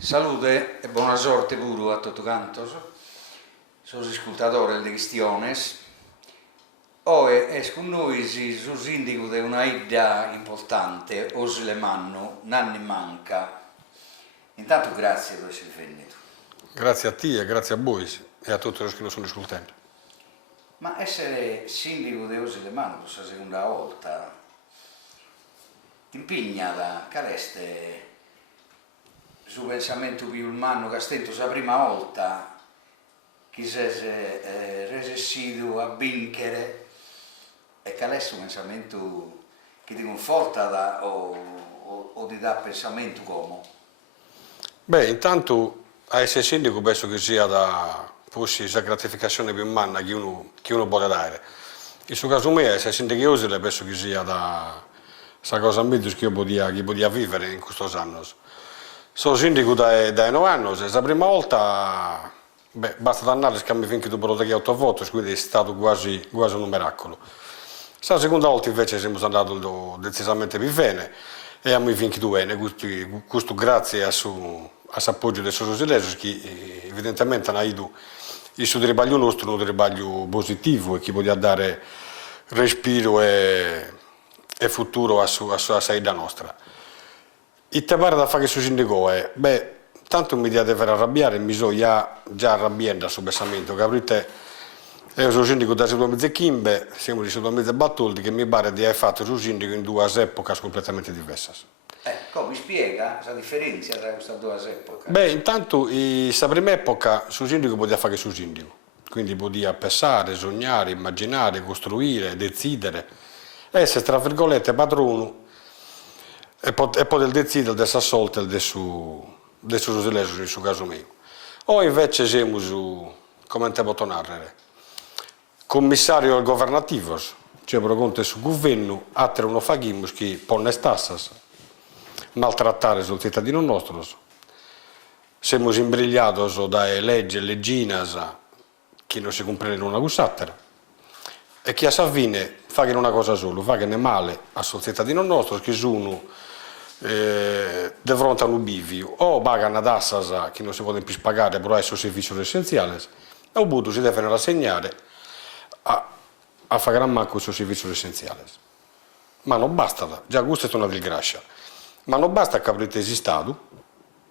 Salute e buona sorte pure a tutti cantos. Sono ascoltatore di questioni. Oggi è con noi il sindaco di una idea importante, Osile Manno, Nanni Manca. Intanto grazie per essere venuto. Grazie a te e grazie a voi e a tutti che lo sono ascoltando. Ma essere sindaco di Osile Manno per la seconda volta ti impegna da caleste su pensamento più umano che stento la prima volta che si è resessido a vincere e che è un pensamento che ti conforta o ti dà pensamento come? Beh, intanto a essere sindaco penso che sia da forse la gratificazione più umana che uno può dare. In questo caso mio, essere sindaco Osile penso che sia da la cosa meglio che io podia vivere in questi anni. Sono sindaco da 9 anni, la prima volta, beh, basta andare che mi finché dopo che 8 volte, quindi è stato quasi un miracolo. La seconda volta invece siamo andati decisamente più bene e abbiamo vinto bene, questo grazie all'appoggio dei suoi silesi che evidentemente hanno avuto il suo trabalho nostro, un trabalho positivo e che poteva dare respiro e futuro alla saída nostra. E te pare da fare che su sindaco è, beh, tanto mi deve fare arrabbiare, mi so già arrabbiando sul pensamento, capite? Io sono sindaco da 2015, siamo di 2014, che mi pare di aver fatto su sindaco in due epoche completamente diverse. Come spiega la differenza tra queste due epoche? Beh, intanto, questa prima epoca, su sindaco poteva fare su sindaco, quindi poteva pensare, sognare, immaginare, costruire, decidere, essere, tra virgolette, padrone e poter decidere delle scelte del suo silenzio, nel suo caso mio. O invece siamo su, come te posso narrare, commissario governativo, cioè per conto su governo, altro non facciamo che pone tasse, maltrattare sul cittadino nostro. Siamo imbrigliati dalle leggi e legginas che non si comprendono una gussatera e che a fine fa una cosa sola, fa che ne male al cittadino nostro che sono di fronte a un bivio o pagano tasse che non si possono più pagare per essere servizi essenziali o appunto si devono rassegnare a fare gran manco sui servizi essenziali. Ma non basta, già questo è una disgrazia, ma non basta che avrete Stato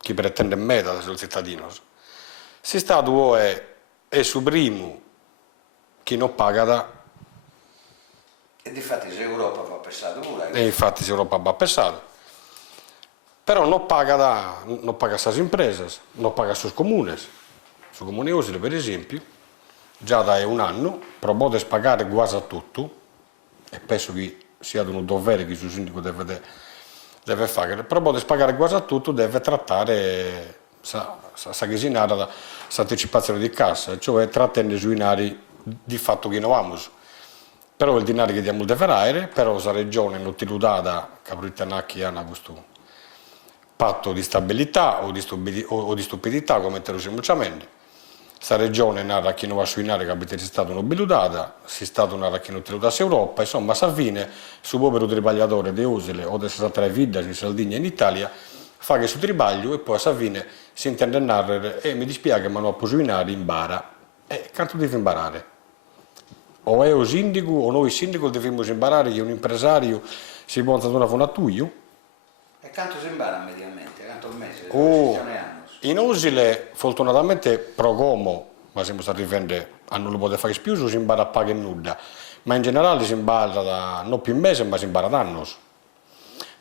che pretende meta sul cittadino. Se Stato è il primo che non paga da. E difatti se Europa va pensato pure. E infatti l'Europa va pensato. Però non paga queste imprese, non paga sui comuni. Su Comune Osile, per esempio, già da un anno, propone pagare quasi a tutto, e penso che sia un dovere che il sindaco deve fare, propone pagare quasi a tutto, deve trattare questa chisinata da anticipazione di cassa, cioè trattare sui denari di fatto che non abbiamo. Però il denaro che diamo deve fare, però la regione non ti lo dà, che hanno questo patto di stabilità o di stupidità, come te lo siamo chiamando. La regione narra che non va a suinare che avete stato una biludata, si è stato narra che non te lo dà Europa, insomma, a fine, su povero tribagliatore di Osile o di 63 vite in Sardegna e in Italia, fa che su tribaglio e poi a fine si intende narrare e mi dispiace ma non posso suinare in bara. E quanto devi imparare? O è un sindaco o noi sindaco dobbiamo imparare che un impresario si può andare una fonatuio? E quanto si impara mediamente? Quanto al mese? In Osile, fortunatamente, pro como, ma siamo stati arrivando a non lo poter fare più, si impara a pagare nulla, ma in generale si impara non più mese, ma si impara da anni.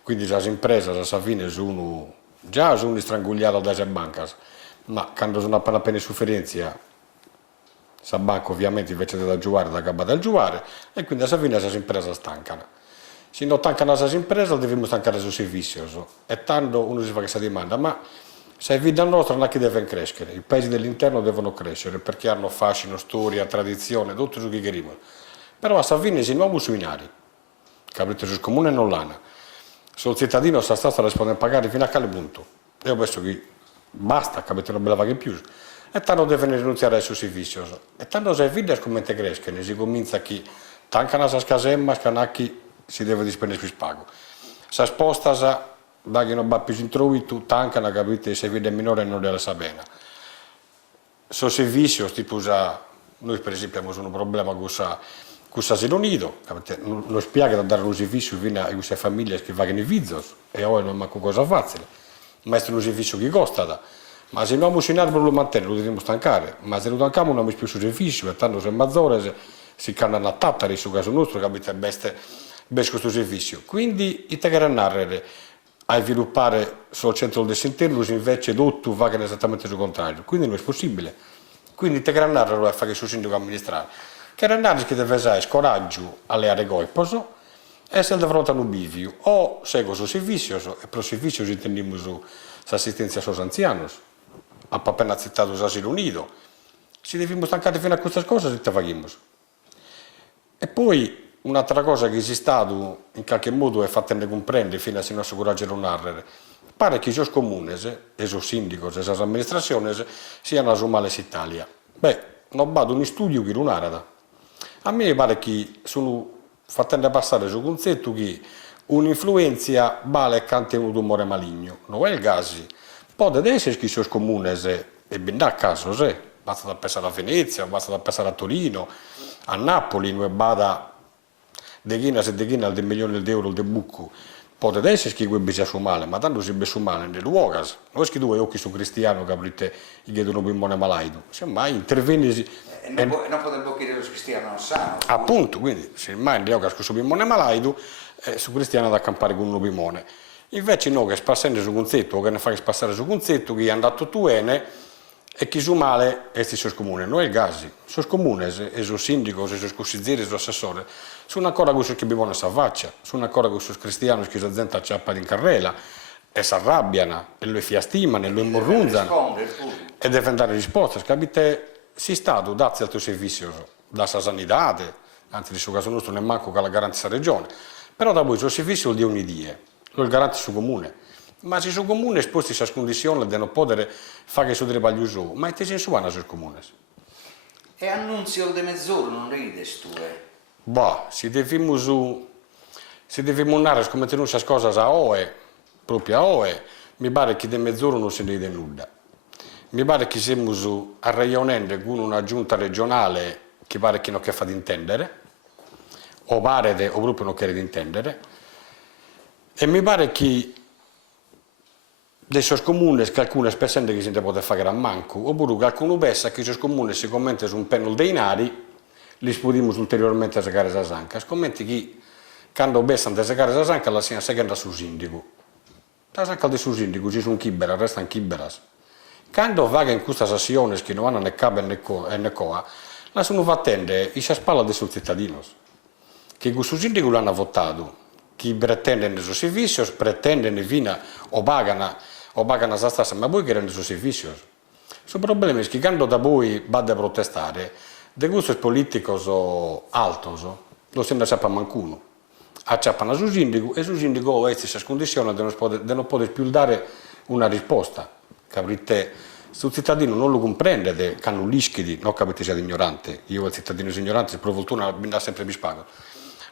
Quindi le imprese alla fine sono già strangugliate dalle banche, ma quando sono appena sofferenza, la banca ovviamente invece di giocare, da acaba da giocare, e quindi alla fine le imprese stancano. Se non stancano le imprese, dobbiamo stancare sui servizi. E tanto uno si fa questa domanda, ma se la vita nostra non è che deve crescere, i paesi dell'interno devono crescere perché hanno fascino, storia, tradizione, tutto ciò che queremos. Però a fine si nuovo sui binari, capite, sul comune non l'hanno. Sul cittadino sta stata rispondendo a pagare fino a quale punto. Io penso che basta, capite, non me la paghi più. E tanto devono rinunciare ai suoi servizi. E tanto se la vita come cresce, si comincia che tancano le casemma, che si deve dispendere più spago. Si sposta da che non va più introito, tancano, capite, se vede minore non le sa bene. So servizio, tipo noi per esempio abbiamo un problema con l'asilo nido, non spiega da dare un servizio fino a queste famiglie che vanno in vizos, e ora non è cosa facile, ma è un servizio che costa, ma se non abbiamo un albero lo mantiene, lo dobbiamo stancare, ma se lo tanchiamo non abbiamo più un servizio, e tanto se mezz'ora si cannano a tattare su caso nostro, capite, beste questo servizio. Quindi, i narrare a sviluppare sul centro del desinterno, invece tutto va esattamente sul contrario, quindi non è possibile. Quindi, te narrare a fare il suo sindaco amministrare. Che narrare che deve essere coraggio alle aree goiposo, e se di fronte a un bivio, o segue il suo servizio, e per il servizio intendiamo l'assistenza ai anziani, appena citato l'asilo nido. Se dobbiamo stancare fino a queste cose, se te facciamo. E poi un'altra cosa che si stato in qualche modo è fatta comprendere fino a se non assicurare non narrare. Pare che i suoi comuni, e i suoi sindaci, e le sue amministrazioni siano a male Italia. Beh, non vado in studio che non arada. A me pare che sono facendo passare sul concetto che un'influenza vale cante un tumore maligno. Non è il caso. Può essere che i suoi comuni, e ben da caso, basta da pensare a Venezia, basta da pensare a Torino, a Napoli, non vada decina se decina di milioni di euro di buco. Può essere che quei sia su male, ma tanto si è su male nel luogo. Non è che tu hai occhi su cristiano che aprite e chiedono un bimone malato. Semmai intervieni. Non potrebbe chiedere lo cristiano non sano. Appunto, quindi semmai in luogo su bimone malato, su cristiano da accampare con un bimone. Invece no, che spassando su concetto, che ne fa che spassare su concetto, che è andato tu e chi su male è il suo comune, non è il gasi. Il suo comune, e il suo sindaco, e il suo consigliere, e il suo assessore, sono ancora con i che vivono a Savaccia, sono ancora con i cristiani che la gente accappa in carrella, e si arrabbiano, e lo fiastimano, e lo immorrunzano, e devono dare risposte. Capite? Si stato, grazie al tuo servizio, da sanità, anzi nel suo caso nostro non è manco che la garanzia regione, però da voi il suo servizio di ogni dia, lo garantisce sul comune. Ma se sul comune esposti a condizioni di non poter fare il suo drivaglio, ma è senso vanno sul comune. E annunzio di mezz'ora non ride tu, Bah, se dobbiamo andare come tenere queste cose a OE, proprio a OE, mi pare che di mezz'ora non si ride nulla. Mi pare che siamo a riunendo con una giunta regionale che pare che non fa di intendere, o pare o proprio non chiede di intendere, e mi pare che dei suoi comuni che alcune spessende che si può fare a manco, oppure che alcune pensa che i suoi comuni si commenta su un penno dei nari, li spudimmo ulteriormente a segare la sanca. Scommetti che quando pensano a segare la sanca la si segando sul sindaco. La sanca del suo sindaco ci sono chibera, restano chiberas. Quando va in questa sessione che non hanno né capo né coa, la sono fattendo in spalla dei suoi cittadini, che questo sindaco l'hanno votato, che pretendono il suo servizio, pretendono fino o pagano la stessa, ma poi che rendono il suo servizio. Il problema è che quando da voi vado a protestare, di questi politici alti, non se ne sa mancuno. Acciappano sul sindaco e sul sindaco è questa condizione di non poter più dare una risposta. Capite? Il cittadino non lo comprende, che hanno lischidi, non capite sia ignorante. Io, il cittadino ignorante, per fortuna, mi dà sempre bispago.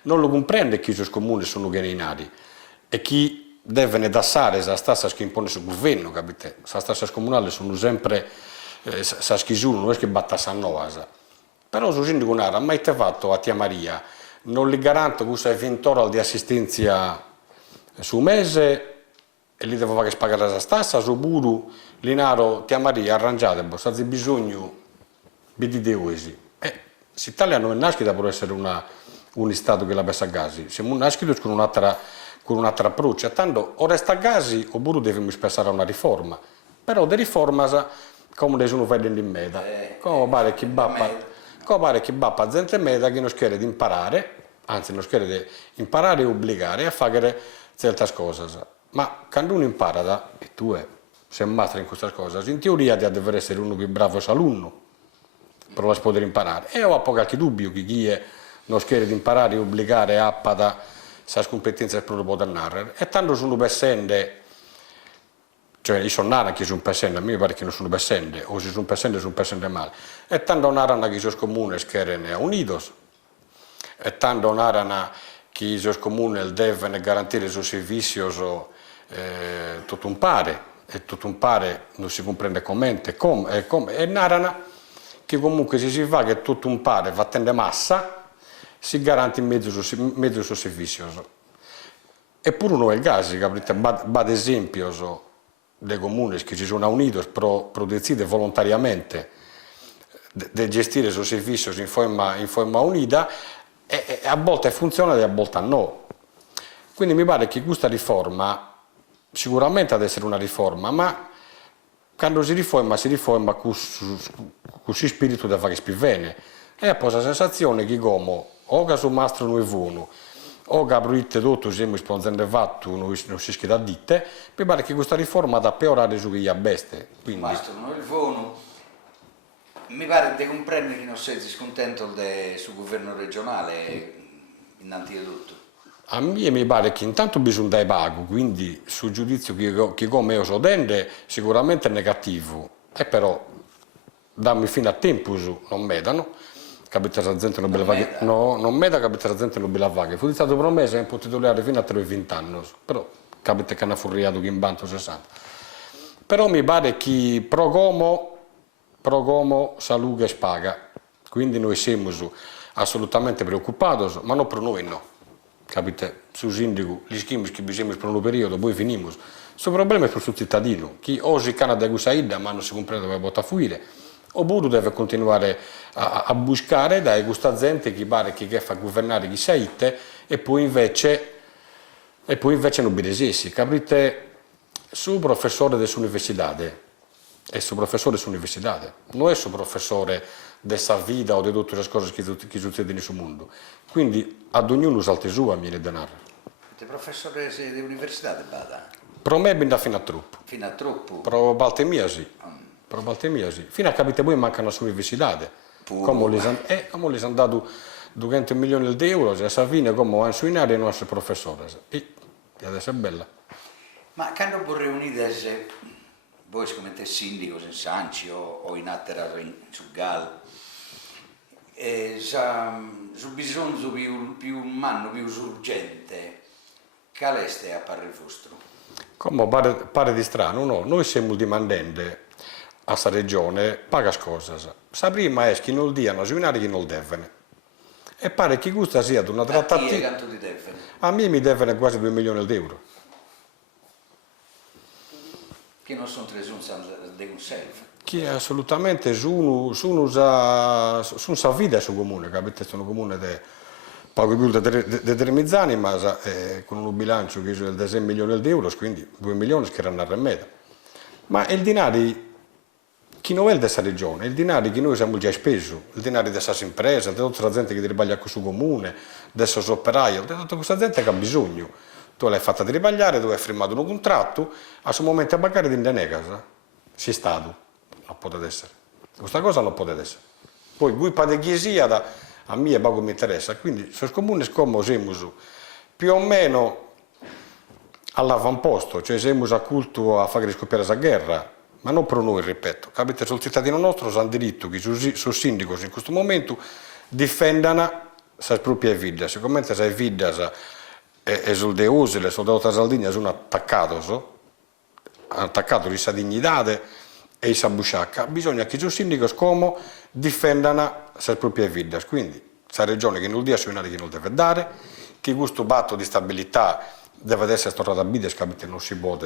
Non lo comprende che i suoi comuni sono gheninari e chi deve dassare la stessa che impone sul governo, capite? Le stesse comunali sono sempre sa schisuno, non è che batta a Noasa. Però il sindaco non ha mai fatto a Tia Maria, non gli garanto questa eventuale di assistenza su mese e lì devo fare pagare la stessa, su buru, l'inaro Tia Maria arrangiate, ha bisogno di deusi. Se Italia non è nascita per essere un Stato che la pensa a gasi, siamo nasciti con un'altra approccio, tanto o resta a gasi oppure dobbiamo pensare a una riforma, però di riforma come ne sono vedendo in meta, come pare che bappa gente in meta che non schiera di imparare, anzi non schiera di imparare e obbligare a fare certe cose, ma quando uno impara, e tu sei maestro in queste cose, in teoria deve essere uno più bravo alunno, per poter imparare, e ho qualche dubbio che chi è non schiera di imparare e obbligare a pada le competenze per poter narrare, e tanto sono persone, cioè io sono nana che sono persone, a me pare che non sono persone, o se sono persone male, e tanto narrano che i suoi comuni schierano unidos, e tanto narrano che i suoi comuni devono garantire i suoi servizi tutto un pare, e tutto un pare non si comprende commente, e narrano che comunque si fa che tutto un pare va a tende massa, si garanti mezzo su servizio. Eppure non è il caso, capite? Ad esempio, dei comuni che si sono uniti per decidere volontariamente di gestire i suoi servizi in forma unita, e a volte funziona e a volte no. Quindi mi pare che questa riforma sicuramente deve essere una riforma, ma quando si riforma con questo spirito da fare più bene. E poi la sensazione che come o che su mastro noi vuono, o che proite tutto siamo sponsendo fatto, non si scheda a ditte, mi pare che questa riforma da peggiorare su chi ha beste. Quindi... Mastro, noi vuono, mi pare di comprendere che non sei discontento sul governo regionale, innanzitutto. A me mi pare che intanto bisogna dare pago, quindi sul giudizio che come io so dente sicuramente è negativo, e però dammi fino a tempo non medano, capita la gente non la vaga, no, non meda capita la gente non la vaga, fu stato promesso che potete titolare fino a 3-20 anni, però capita che hanno furriato che in banto 60. Però mi pare che pro como salute e spaga, quindi noi siamo assolutamente preoccupati, ma non per noi no. Capite? Su sindaco, gli schemi che bisogna per un periodo, poi finimo. Questo problema è per il cittadino, che oggi cana da questa idea, ma non si comprende dove poter fuire, oppure deve continuare a buscare da questa gente che pare che fa governare chi sa ite, e poi invece non obedessi. Capite? Su professore dell'università, è su professore dell'università, non è su professore della vita o di tutte le cose che succedono sul mondo. Quindi ad ognuno salta su a mille denaro. Siete professore dell'università di Bada? Per me è fino a troppo. Fino a troppo? Per volte mia sì. Fino a capite poi mancano sull'università. Come gli hanno dato 200 milioni di euro, se Savini come vanno su in aria i nostri professori. E adesso è bella. Ma quando voi riunite, voi come sindaco in Sanci o in Attera su Gal, su bisogno più umano, più urgente, qual è a parere vostro? Come pare di strano, no? Noi siamo dimandando a questa regione paga cose. La prima è che non diano su che non devono. E pare che questa sia una trattativa. Quanto ti devono? A me mi devono quasi 2 milioni di euro. Che non sono presunti di un self. Che assolutamente sono sa vita sul comune, capite? Sono un comune di poco più di 3 mezzani, ma con un bilancio che è di 6 milioni di euro, quindi 2 milioni che erano a remeda. Ma il denaro che non è di questa regione, il denaro che noi siamo già speso, il denaro di questa impresa, di tutta la gente che lavora con il comune, di questi operai, di tutta questa gente che ha bisogno. Tu l'hai fatta ribagliare, tu hai firmato un contratto, a questo momento magari ti denega, sei stato. Non può essere. Questa cosa non può essere. Poi, voi per chi sia, a me è poco mi interessa. Quindi, sul comune come siamo più o meno all'avamposto, cioè siamo a culto a fare scoppiare la guerra, ma non per noi, ripeto. Capite, sul cittadino nostro hanno diritto che sul sindaco in questo momento difendano le proprie vite. Siccome le vite e sul de usile, sul de altra Sardegna sono attaccato di sa dignità e di sa busciacca, bisogna che i sindaci come difendano le proprie vite. Quindi, la regione che non dia su che non deve dare, che questo patto di stabilità deve essere tornato a bide, capite, non si può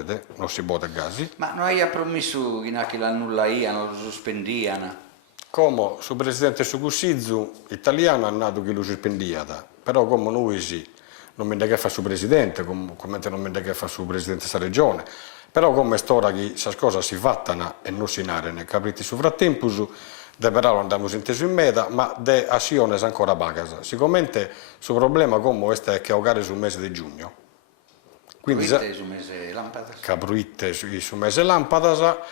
gasi. Ma non hai promesso che l'annullaiano, lo sospendiano? Come il presidente Sucussizzu italiano ha nato che lo sospendiata, però come noi sì. Non mi che fa su presidente, come non mi che fa su presidente della regione, però come storia che queste cose si fattano e non si narrano, capite? Su frattempo, però andiamo inteso in meta, ma le azioni ancora pagano. Sicuramente il problema come è che ogare sul mese di giugno. Quindi sul mese lampada? Capruite sul mese lampada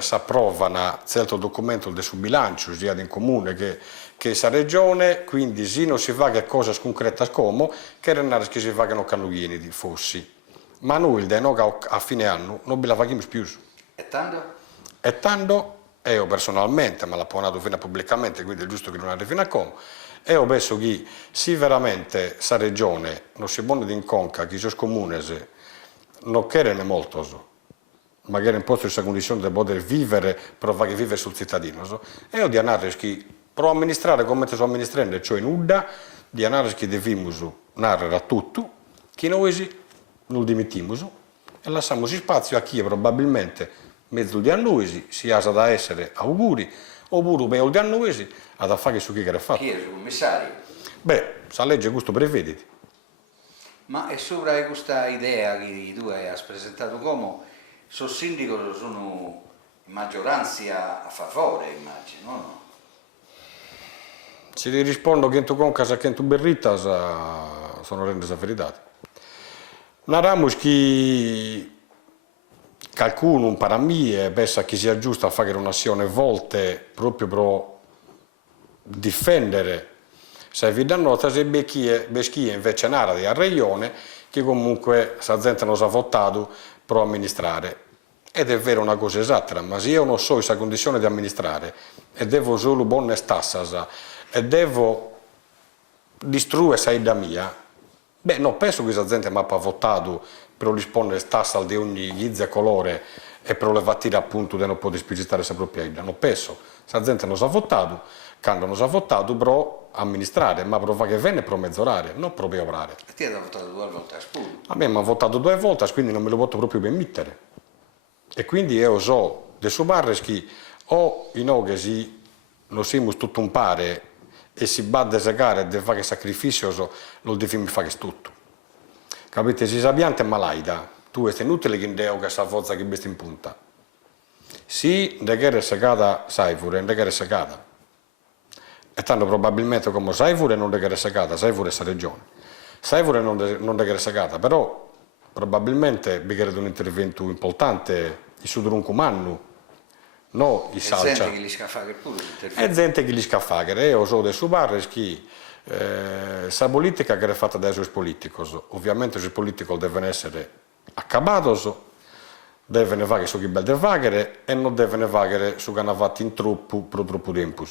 si approvano certo documento del suo bilancio, sia in comune che questa regione, quindi sì non si fa che cose concrete come, che erano che si fanno canugini di fossi. Ma noi a fine anno non ve la facciamo più. E tanto? E tanto, io personalmente, ma l'ho ponato fino a pubblicamente, quindi è giusto che non arrivi fino a come, e ho penso che se veramente questa regione non si pone in conca che i suoi comuni non chiede molto, magari in posto questa condizione di poter vivere, provare a vivere sul cittadino, e io di andare che pro amministrare come sto amministrando, cioè nuda, di andare che dobbiamo narrare a tutto, che noi non dimettiamo e lasciamo spazio a chi probabilmente mezzo di noi si ha da essere auguri, oppure meglio di noi ad fare su chi che fatto. Chi è il commissario? Beh, sa legge questo prevede. Ma è sopra questa idea che tu hai presentato come sul sindaco sono in maggioranza a favore, immagino, no? Se ti rispondo che tu concasa che tu berrita sono rende verità. Narramos che qualcuno per me pensa che sia giusto a fare un'azione volte proprio per difendere se vi danno se beschie invece nara di regione che comunque la gente non ha votato per amministrare. Ed è vero una cosa esatta, ma se io non so questa condizione di amministrare e devo solo buone tasse e devo distruggere saida mia, beh, non penso che questa gente mi abbia votato per rispondere tasse di ogni gizza colore e per levarti appunto di non poter esplicitare la propria idea. Non penso. Questa gente non ha votato, quando non ha votato per amministrare, ma per che venne per mezz'orare, non per operare. E ti hanno votato 2 volte a Spugno? A me mi hanno votato 2 volte, quindi non me lo voto proprio ben mettere. E quindi io so, de suo barre che o in oggi non siamo tutto un pare e si batte a segare e fare sacrificio, lo devi fare tutto. Capite? Se sappiate è malaida, tu è inutile che indeo che sa forza che besti in punta. Sì, de che è segata Saifure, de che è segata. E tanto probabilmente come Saifure non de che è segata, Saifure è questa regione. Saifure non de che è segata, però probabilmente vi credo un intervento importante in Sudrunco Mannu, no i salcia. È gente che li scaffa pure. È gente che li scaffa, e io so del suo barre che la politica che è fatta dai suoi politici, ovviamente i suoi politici devono essere accabati, devono fare su chi bel deve fare e non devono fare su che hanno fatto in troppo per troppo tempo.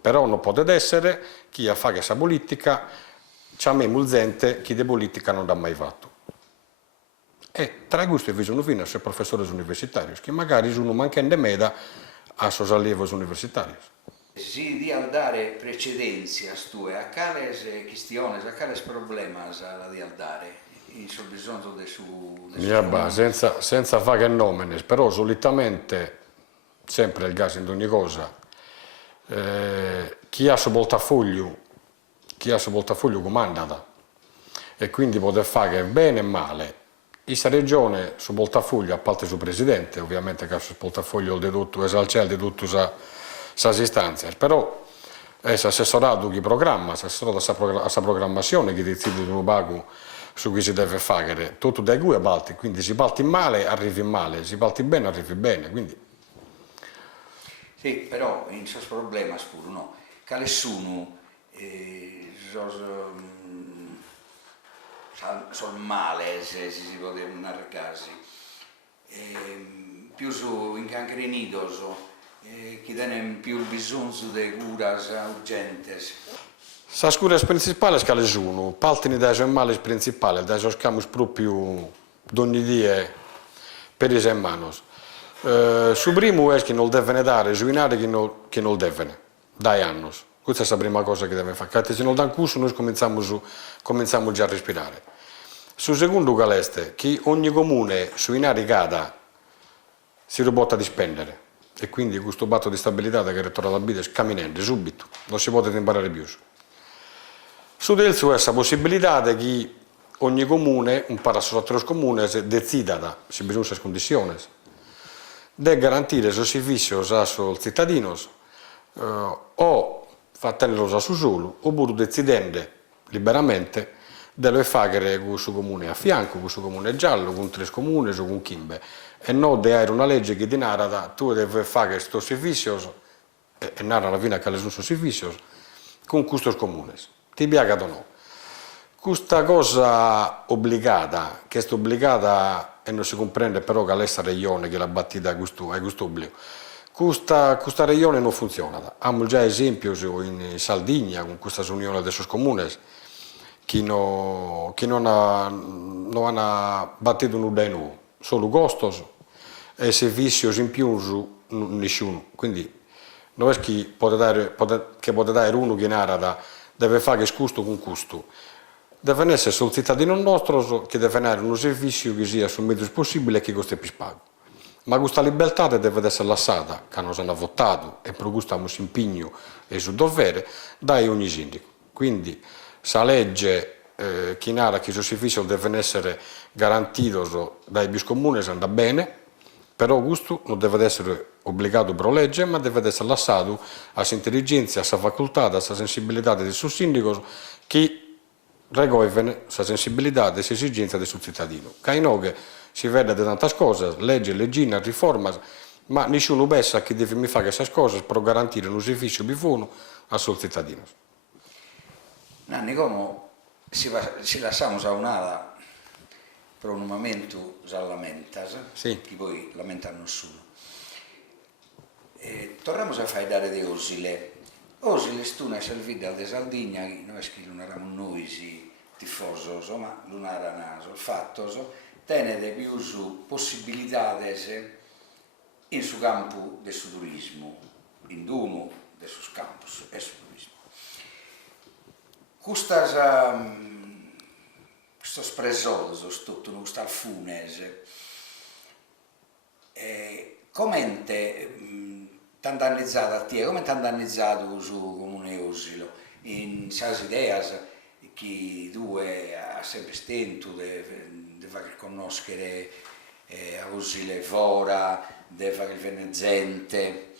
Però non può essere chi a fare questa politica c'è meno gente che di politica non ha mai fatto. E tra questi vi sono fino a professori universitari che magari sono mancando meda a suoi allievi universitari. Si di dare precedenza a quali questioni, a quali problemi alla di dare sul bisogno del suo senza fare nomine, però solitamente sempre il caso in ogni cosa chi ha suo portafoglio comanda e quindi può fare bene e male. Questa regione sul portafoglio, a parte sul presidente, ovviamente che ha sul portafoglio il dedotto esalciare di tutte le istanze, però è l'assessorato che programma, l'assessorato a questa programmazione che decide di un pago su cui si deve fare, tutto dai due parti, quindi si parti male, arrivi male, si parti bene, arrivi bene, quindi. Sì, però in questo problema scuro, no? Che nessuno sono male, se si può dire in altri casi, più su incancrenidos, che hanno più bisogno di cure urgenti. Le cure principali che sono, partono dai suoi mali principali, dai suoi scambi proprio di ogni giorno per i suoi mani. Su primo è che non devono dare sui nari che non devono, dai anni. Questa è la prima cosa che deve fare, perché se non danno curso noi cominciamo già a respirare. Sul secondo caleste, che ogni comune sui nari cada si ribotta di spendere e quindi questo patto di stabilità che è ritornato a bide camminando subito, non si può imparare più. Su terzo è la possibilità che ogni comune, un parasolato comune, decida, se bisogna queste condizioni, di garantire i servizi ai cittadini o fattelos a su solo, oppure decidendo liberamente di fare questo comune a fianco, questo comune giallo, con 3 comuni o con Kimbe, e non di avere una legge che ti narra tu devi fare questo servizio e narra alla fine che sono servizi con questi comuni, ti piace o no. Questa cosa obbligata, che è obbligata e non si comprende però che questa regione che la battita è questo obbligo, questa regione non funziona. Abbiamo già esempi in Sardegna con questa unione dei suoi comuni che non hanno battuto nulla di nuovo, solo costos e servizi in più nessuno. Quindi non è che può dare uno che narra deve fare scusto con costo. Deve essere sul cittadino nostro che deve avere un servizio che sia sul meglio possibile e che costi più pago. Ma questa libertà deve essere lasciata, che non hanno votato e per questo abbiamo impegno e sul dovere, da ogni sindaco. Quindi, se la legge che narra che i servizi devono essere garantiti dai bis comuni andrà bene, però questo non deve essere obbligato per legge, ma deve essere lasciato all'intelligenza, alla facoltà, alla sensibilità del suo sindaco che regolano la sensibilità e le esigenze del suo cittadino. Che in si vede di tante cose, legge, leggina, riforma, ma nessuno pensa che deve fare queste cose per garantire un servizio più buono al suo cittadino. Nanni, come ci lasciamo a un'ala per un momento si lamenta, sì. Che poi lamentano nessuno. Torniamo a fare dare di Osile. Osile stuna servita al de Sardegna, non è che non eravamo noi tifosi, ma non era naso. Il fatto tenere più possibilità in su campo del suo turismo, in uno dei suoi campus e sul turismo. Questo spresoso, questo alfunese, come tanto danneggiato a te, come tanto danneggiato su comune Osilo, in queste idee che tu hai sempre stento di far conoscere a Osilo fora, di far venire gente,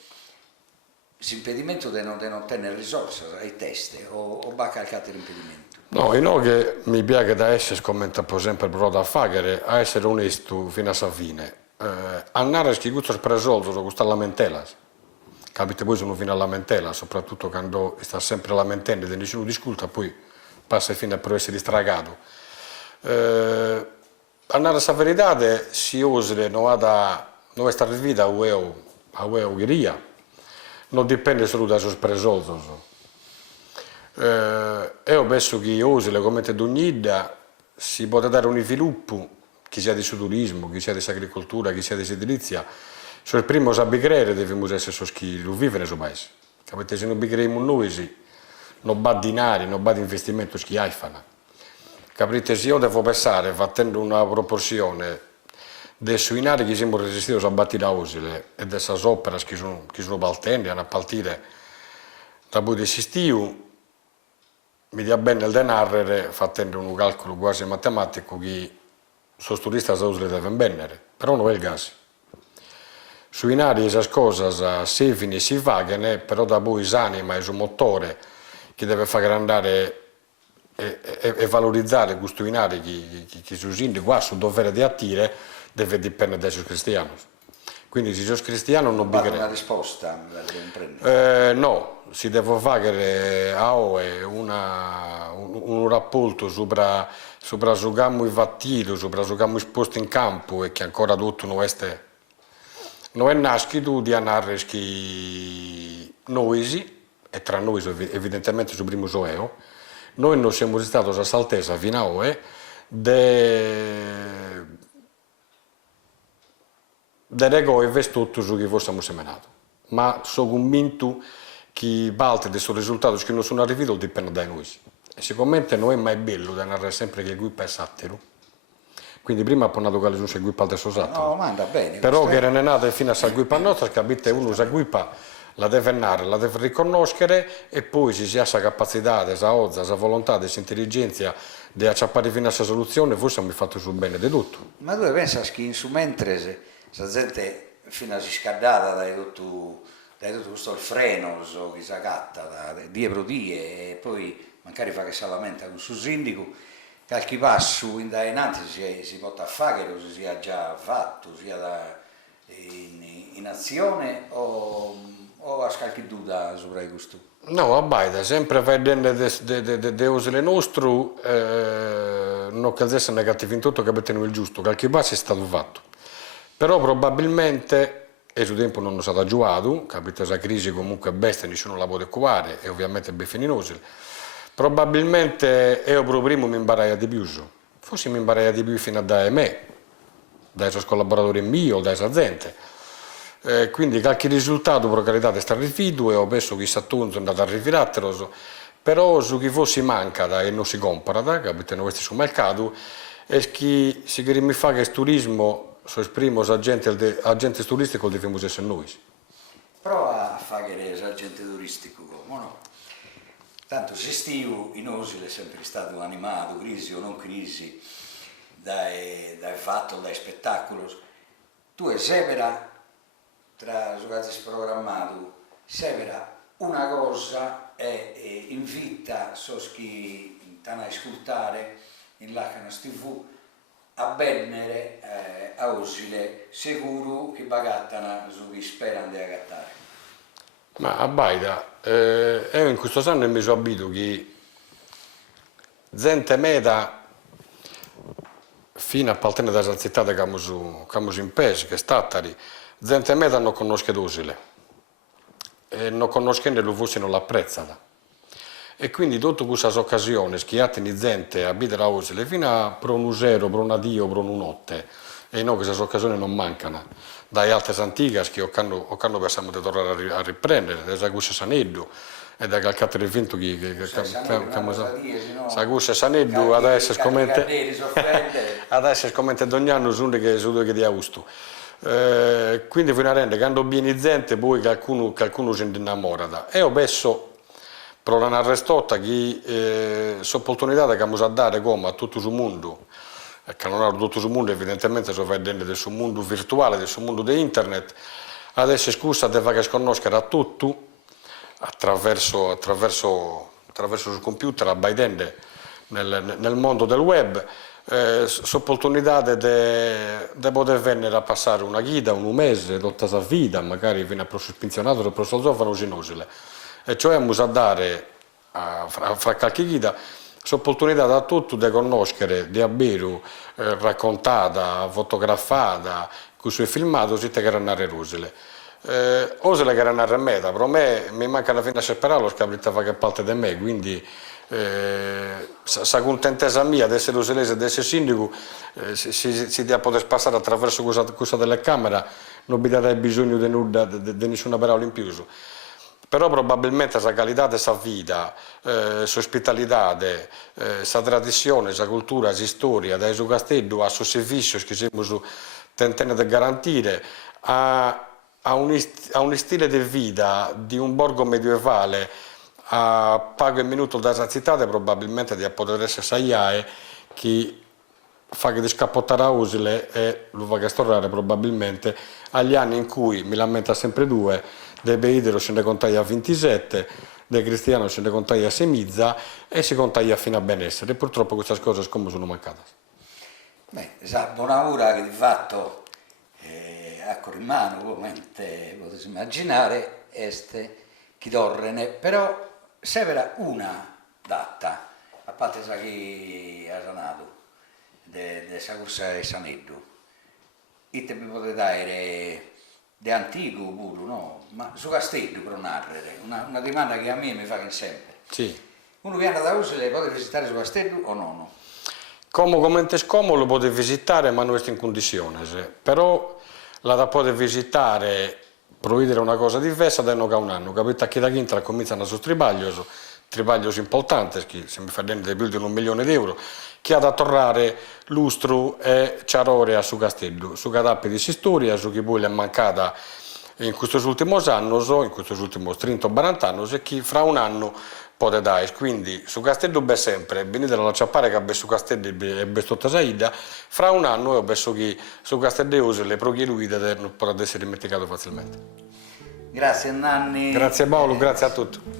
l'impedimento di non tenere risorse ai teste o va calcato l'impedimento? No, io che mi piace da essere, commenta per esempio il Brodo a fare, a essere onesto fino a fine. Andare che questo presolto su questa lamentela, capite poi sono fino a lamentela, soprattutto quando sta sempre lamentando e nessuno discuta, poi passa fino a per essere distragato. Andare a verità, si usa non è stata vita a ueria, non dipende solo dai suoi presolti. Io penso che Osile, come Donida, si può dare un sviluppo, che sia di turismo, che sia di agricoltura, che sia di edilizia. Se il primo sa bicchiere, dobbiamo essere che lo vive nel suo paese. Capite? Se non bicchieriamo noi, non va dinari, non va di investimento che hai fanno. Capite? Se io devo pensare, facendo una proporzione dei suinari che siamo resistiti a battere a Osile e delle opere che sono partite, a partire da poi di Sistio, mi dia bene il denaro facendo un calcolo quasi matematico che sono turisti a Osile devono vendere, però non è il caso. Sui nari queste cose si finiscono e si pagano, però da poi s'anima e il motore che deve far andare e valorizzare questo inari che si usa qua sul dovere di attire deve dipendere dai suoi cristiani. Quindi se sono cristiano non bigherei. Una risposta la devo prendere? No, si deve fare a OE un rapporto sopra il campo fatto, sopra il campo esposto in campo e che ancora tutto non è nascito di andare che noi, e tra noi evidentemente sul primo soeo, noi non siamo stati a saltesa fino a OE delle cose tutto su che fossimo seminato, ma sono convinto che parte dei risultati che non sono arrivati dipende da noi. E sicuramente non è mai bello da narrare sempre che il guippa è satiro, quindi prima ha nato che sono il guippa del suo satiro. No, ma andrà bene. Però che non è nata fino a guippa nostra, capite, uno sa guippa la deve narrare, la deve riconoscere e poi se si ha questa capacità, questa ozza, questa volontà, questa intelligenza di acciappare fino a questa soluzione, forse abbiamo fatto sul bene di tutto. Ma tu pensi che in su mentre la gente fino a si scaddata da tutto questo il freno che si agatta dietro e poi magari fa che si lamenta con il suo sindaco, qualche passo in avanti si può fare che si sia già fatto, sia in azione o a qualche duda sopra questo? No, abbaida, sempre vedendo le cose nostre, non che essere negativi in tutto, capite il giusto, qualche passo è stato fatto. Però probabilmente, e su tempo non è stato giocato, capite la crisi comunque bestia, nessuno la può occupare, e ovviamente è benfinosa, Probabilmente io per primo mi imparai di più, forse mi imparai di più fino a da me, dai suoi collaboratori miei o dai sua gente. Quindi qualche risultato per carità sta rifiuto e ho penso che Sattunzo è andato a rifiratelo, però su chi fosse mancata e non si compra, capite, questi sul mercato, e chi si mi fa che il turismo, so esprimo agente turistico di famose essere noi. Prova a fare l'agente turistico, come no? Tanto se stivo in Osile è sempre stato animato, crisi o non crisi, dai fatto, dai spettacoli. Tu è severa, tra giocati programmato, severa una cosa e invita chi stanno a ascoltare in Lacanas TV a bennere a Osile, sicuro che bagattano su chi sperano di agattare. Ma a Baida, io in questo anno mi sono abituato che gente meta fino a partire dalla città che siamo in Pesi, che è Stattari, gente meta non conosce l'Osile e non conoscendo lo forse non l'apprezzano. E quindi tutte queste occasioni che hanno gente a abitare a Osile fino a per un usero, per un addio, per una notte, e no, queste occasioni non mancano. Dalle altre antiche che hanno pensato di tornare a riprendere, da Sagusse Saneddu e da qualche altro evento che Sagusse Saneddu adesso scommente ogni anno su che di Augusto. Quindi fino a rendere quando viene gente poi qualcuno si innamora. E ho penso per una restotta che l'opportunità che abbiamo a dare come a tutto il mondo, che non è tutto il mondo evidentemente sono dentro del suo mondo virtuale, del suo mondo di internet, adesso scusa di fare conoscere a tutti attraverso il computer, abbaidendo nel mondo del web, l'opportunità di poter venire a passare una guida, un mese, tutta la vita, magari fino a prossimo pensionato, del prossimo zofano in Osile. E cioè abbiamo a dare fra qualche guida l'opportunità a tutti di conoscere, di avere raccontata, fotografata, con i suoi filmati, che erano a Osile. Osile che erano a meta, però me mi manca una fine a separare, che abitava che parte di me, quindi la contentezza mia di essere osilese e di essere sindaco si deve poter passare attraverso questa telecamera, non abbiamo bisogno di nessuna parola in più. Però probabilmente la qualità della vita, l'ospitalità, la tradizione, la cultura, la storia, dai suo castello, a suo servizio che stiamo tentando di garantire, a un stile di vita di un borgo medievale a pago e minuto dalla città, probabilmente di poter essere saiae che fa che di scappottare a Osile e lo va a stornare probabilmente agli anni in cui mi lamenta sempre due. De Beidero se ne contagia a 27, De Cristiano se ne contagia a Semizza e si contagia fino a benessere. E purtroppo queste cose come sono mancate. Beh, buona ora che di fatto a Corrimano, come potete immaginare, este chi dorrene, però severa una data, a parte chi ha sanato, de Sagursa e Saneddu, e te mi potete dare di antico pure, no? Ma su castello per narrare, una domanda che a me mi fa sempre. Sì. Uno viene da Osile può visitare su castello o no? Come scomodo lo potete visitare, ma non è in condizione. Però la da poter visitare, proibire una cosa diversa da un anno. Capite che da quinta cominciano a su tribaglios importanti, che se mi fa dentro più di 1 milione di euro, che ha da tornare lustro e ciarore a su castello, su cadappi di storia, su chi poi è mancata in questi ultimi anni, in questi ultimi 30-40 anni, e chi fra un anno può dare. Quindi su castello è sempre, venite alla ciappare che è su castello e bestota saida, fra un anno io penso che su castello le progieruide non potrà essere dimenticato facilmente. Grazie Nanni. Grazie Paolo, grazie a tutti.